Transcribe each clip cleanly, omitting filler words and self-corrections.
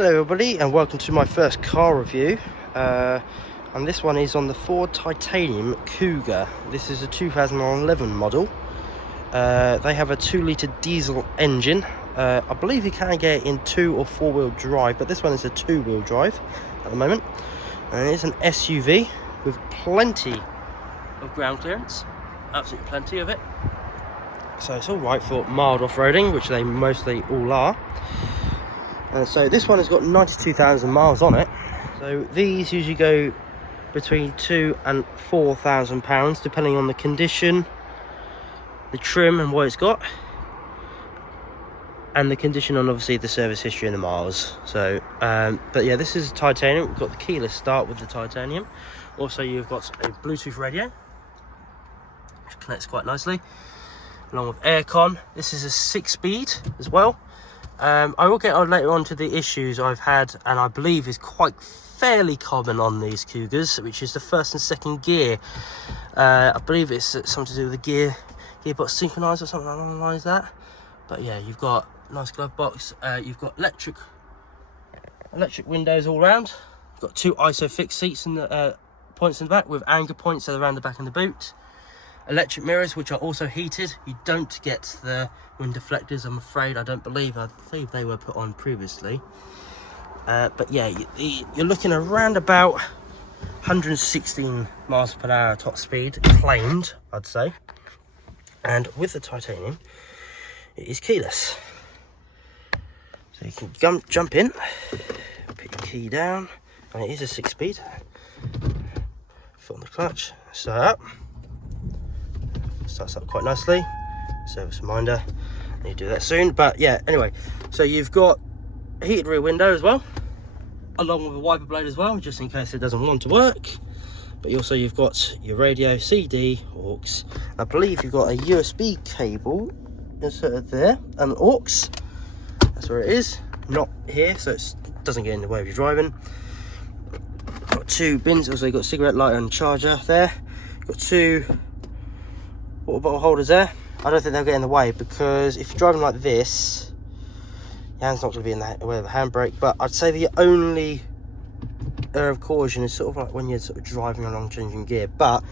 Hello everybody and welcome to my first car review, and this one is on the Ford Titanium Kuga. This is a 2011 model. They have a 2-litre diesel engine. I believe you can get it in 2 or 4-wheel drive, but this one is a 2-wheel drive at the moment, and it's an SUV with plenty of ground clearance, absolutely plenty of it, so it's all right for mild off-roading, which they mostly all are. So this one has got 92,000 miles on it. So these usually go between £2,000 and £4,000 depending on the condition, the trim and what it's got, and the condition on obviously the service history and the miles. So but yeah, this is titanium. We've got the keyless start with the titanium. Also you've got a Bluetooth radio which connects quite nicely along with Aircon. This is a 6-speed as well. I will get on later on to the issues I've had, and I believe is quite fairly common on these Kugas, which is the first and second gear. I believe it's something to do with the Gearbox Synchronizer or something along the lines of that. But yeah, you've got a nice glove box. You've got electric windows all round. You've got 2 ISOFIX seats in the points in the back with anchor points around the back and the boot. Electric mirrors, which are also heated. You don't get the wind deflectors, I'm afraid. I believe they were put on previously. But yeah, you're looking around about 116 miles per hour top speed claimed, I'd say. And with the titanium, it is keyless. So you can jump in, put your key down, and it is a 6-speed. Foot on the clutch, start up. Starts up quite nicely. Service reminder, I need to do that soon. But yeah, anyway, so you've got a heated rear window as well, along with a wiper blade as well, just in case it doesn't want to work. But also you've got your radio, CD, aux. I believe you've got a USB cable inserted there, and aux. That's where it is, not here, so it doesn't get in the way of your driving. Got 2 bins. Also you've got cigarette lighter and charger there. Got 2 water bottle holders there. I don't think they'll get in the way, because if you're driving like this, your hand's not going to be in the way of the handbrake. But I'd say the only area of caution is sort of like when you're sort of driving along changing gear, but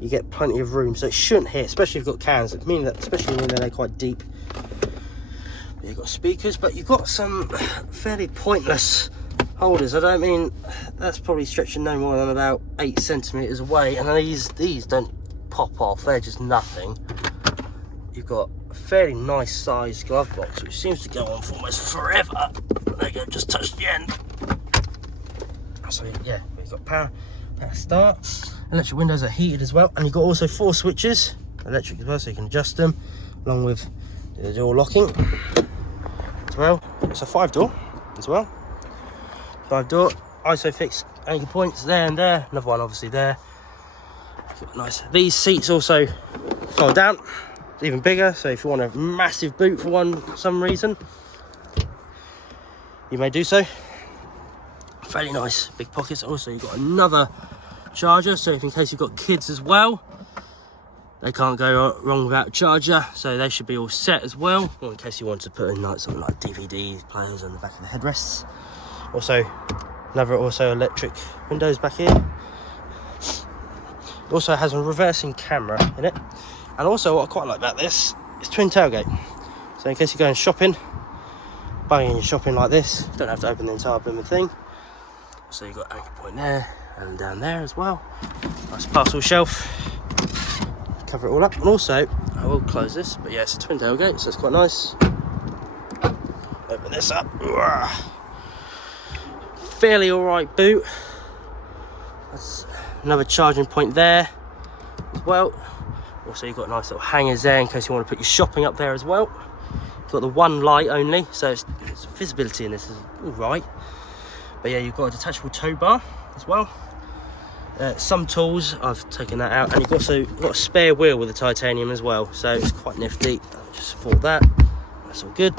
you get plenty of room, so it shouldn't hit, especially if you've got cans, especially when they're quite deep. But you've got speakers, but you've got some fairly pointless holders. I don't mean, that's probably stretching no more than about 8 centimeters away, and these don't pop off, they're just nothing. You've got a fairly nice sized glove box, which seems to go on for almost forever. There you go, just touched the end. So yeah, you've got power start. Electric windows are heated as well, and you've got also 4 switches, electric as well, so you can adjust them, along with the door locking as well. It's a 5-door as well. 5-door, ISOFIX anchor points there and there, another one obviously there. Nice. These seats also fold down, it's even bigger, so if you want a massive boot for some reason, you may do so. Fairly nice big pockets. Also you've got another charger, so if in case you've got kids as well, they can't go wrong without a charger, so they should be all set as well, or in case you want to put in like something like DVD players on the back of the headrests. Also electric windows back here. It also has a reversing camera in it, and also what I quite like about this is twin tailgate. So in case you're going shopping, buying your shopping like this, you don't have to open the entire blooming thing. So you've got anchor point there and down there as well. Nice parcel shelf, cover it all up. And also, I will close this, but yeah, it's a twin tailgate, so it's quite nice. Open this up. Fairly alright boot. That's another charging point there as well. Also you've got nice little hangers there in case you want to put your shopping up there as well. You've got the one light only, so it's visibility in this is all right. But yeah, you've got a detachable tow bar as well. Some tools, I've taken that out, and you've also got a spare wheel with the titanium as well, so it's quite nifty. I'll just support that. That's all good.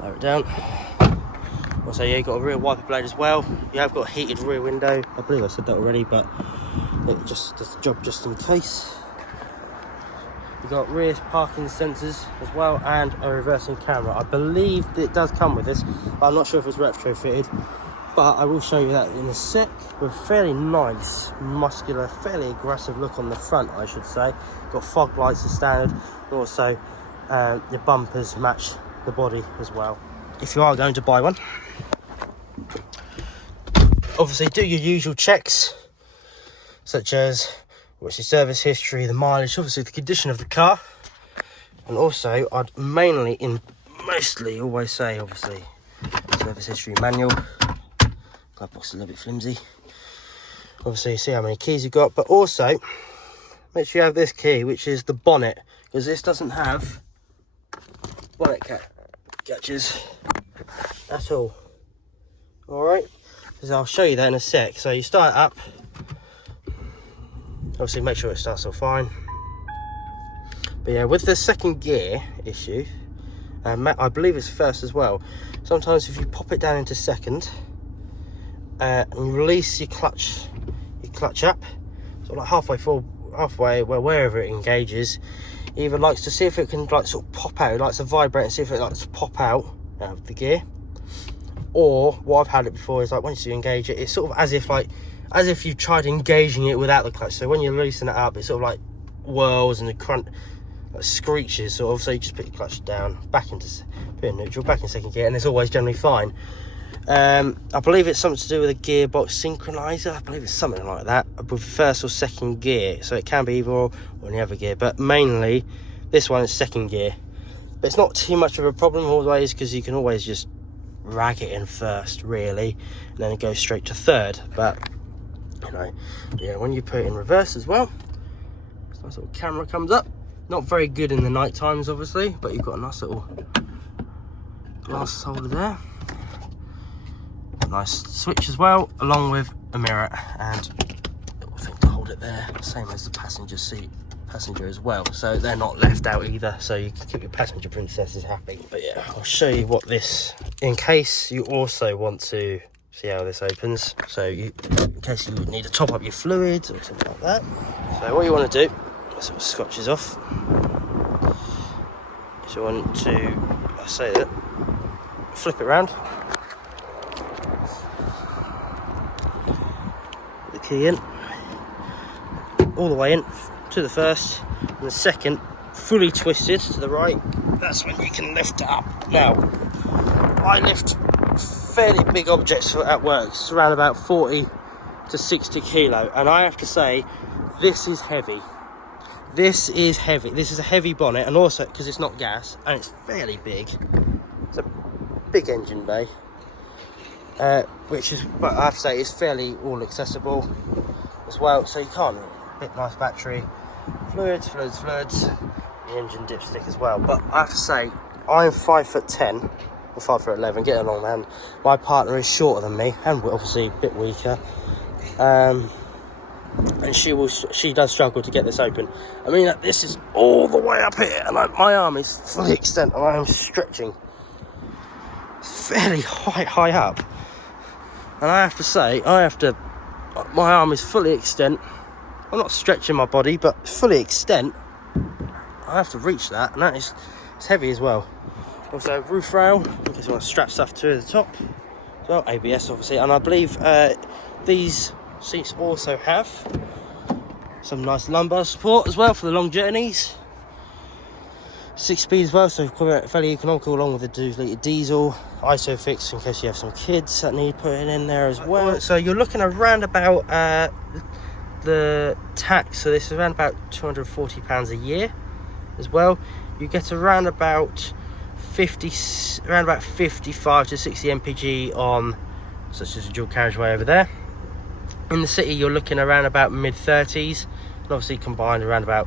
Lower it down. Also, yeah, you've got a rear wiper blade as well. You have got a heated rear window. I believe I said that already, but it just does the job just in case. You've got rear parking sensors as well, and a reversing camera. I believe that it does come with this, but I'm not sure if it's retrofitted. But I will show you that in a sec. With a fairly nice, muscular, fairly aggressive look on the front, I should say. Got fog lights as standard, and also the bumpers match the body as well. If you are going to buy one, obviously do your usual checks, such as what's your service history, the mileage, obviously the condition of the car, and also I'd mostly always say, obviously, service history manual. Glove box is a little bit flimsy. Obviously, you see how many keys you've got, but also make sure you have this key, which is the bonnet, because this doesn't have bonnet catches at all. All right, so I'll show you that in a sec. So you start it up. Obviously, make sure it starts all fine. But yeah, with the second gear issue, I believe it's first as well. Sometimes if you pop it down into second, and you release your clutch up, so like halfway, well, wherever it engages, either likes to see if it can like sort of pop out, it likes to vibrate and see if it likes to pop out of the gear. Or what I've had it before is like once you engage it, it's sort of as if you tried engaging it without the clutch. So when you loosen it up, it sort of like whirls and the crunch, like screeches sort of. So you just put your clutch down, back into put in neutral, back in second gear, and it's always generally fine. I believe it's something to do with a gearbox synchronizer. I believe it's something like that with first or second gear, so it can be either or any other gear, but mainly this one is second gear. But it's not too much of a problem always, because you can always just rag it in first really, and then it goes straight to third. But you know, yeah, when you put it in reverse as well, this nice little camera comes up. Not very good in the night times obviously, but you've got a nice little glass holder there. Nice switch as well, along with a mirror and a little thing to hold it there, same as the passenger as well, so they're not left out either, so you can keep your passenger princesses happy. But yeah, I'll show you what this, in case you also want to see how this opens, so in case you need to top up your fluids or something like that. So what you want to do, sort of scotches off, so you want to, I say that, flip it around, key in, all the way in to the first, and the second fully twisted to the right. That's when you can lift it up. Now I lift fairly big objects at work, it's around about 40 to 60 kilo, and I have to say this is heavy. This is heavy. This is a heavy bonnet, and also because it's not gas and it's fairly big, it's a big engine bay. Which is, but I have to say, it's fairly all accessible as well. So you can't, bit nice battery, fluids. The engine dipstick as well. But I have to say, I'm 5'10", or 5'11", getting along, man. My partner is shorter than me, and obviously a bit weaker. And she does struggle to get this open. I mean, this is all the way up here, and my arm is fully extended, and I am stretching. It's fairly high up. And I have to say, my arm is fully extent. I'm not stretching my body, but fully extent. I have to reach that, and it's heavy as well. Also, roof rail, in case you want to strap stuff to the top. As well, ABS obviously, and I believe these seats also have some nice lumbar support as well for the long journeys. 6-speed as well, so fairly economical, along with the 2-litre diesel. ISOFIX in case you have some kids that need putting in there as well. So you're looking around about the tax, so this is around about £240 a year as well. You get around about 55 to 60 mpg on, such as a dual carriageway over there. In the city you're looking around about mid-30s, and obviously combined around about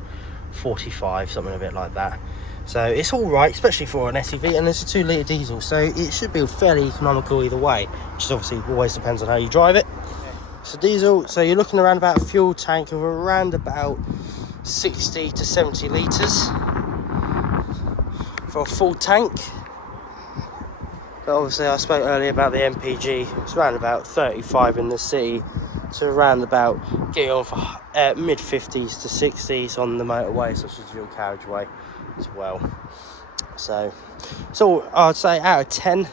45, something a bit like that. So it's all right, especially for an SUV, and it's a 2-litre diesel, so it should be fairly economical either way, which is obviously always depends on how you drive it. So diesel, so you're looking around about a fuel tank of around about 60 to 70 litres for a full tank. But obviously I spoke earlier about the MPG, it's around about 35 in the city, to around about getting on for mid 50s to 60s on the motorway, such as dual carriageway as well. So I'd say out of 10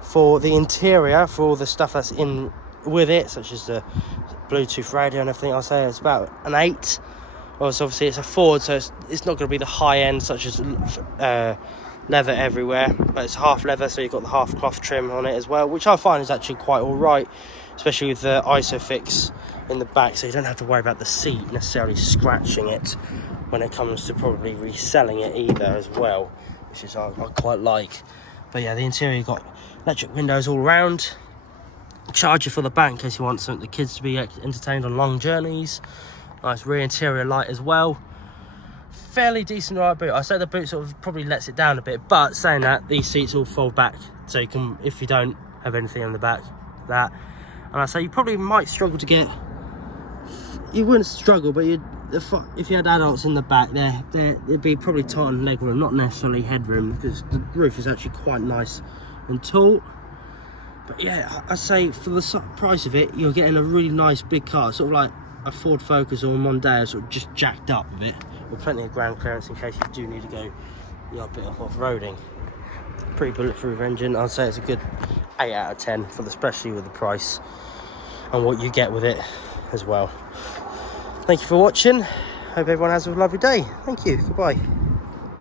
for the interior, for all the stuff that's in with it, such as the Bluetooth radio and everything. I'll say it's about an 8. Also, obviously it's a Ford, so it's not going to be the high end, such as leather everywhere, but it's half leather, so you've got the half cloth trim on it as well, which I find is actually quite all right, especially with the ISOFIX in the back, so you don't have to worry about the seat necessarily scratching it when it comes to probably reselling it either as well, which is I quite like. But yeah, the interior, you've got electric windows all around, charger for the back in case you want the kids to be entertained on long journeys, nice rear interior light as well. Fairly decent right boot. I say the boot sort of probably lets it down a bit, but saying that, these seats all fold back, so you can, if you don't have anything on the back, that. And I say you probably might struggle to get, you wouldn't struggle, but if you had adults in the back, it'd be probably tight on leg room, not necessarily headroom, because the roof is actually quite nice and tall. But yeah, I say for the price of it, you're getting a really nice big car, sort of like a Ford Focus or a Mondeo, sort of just jacked up a bit, with plenty of ground clearance in case you do need to go a bit of off-roading. Pretty bulletproof engine. I'd say it's a good 8 out of 10, especially with the price and what you get with it as well. Thank you for watching. Hope everyone has a lovely day. Thank you. Goodbye.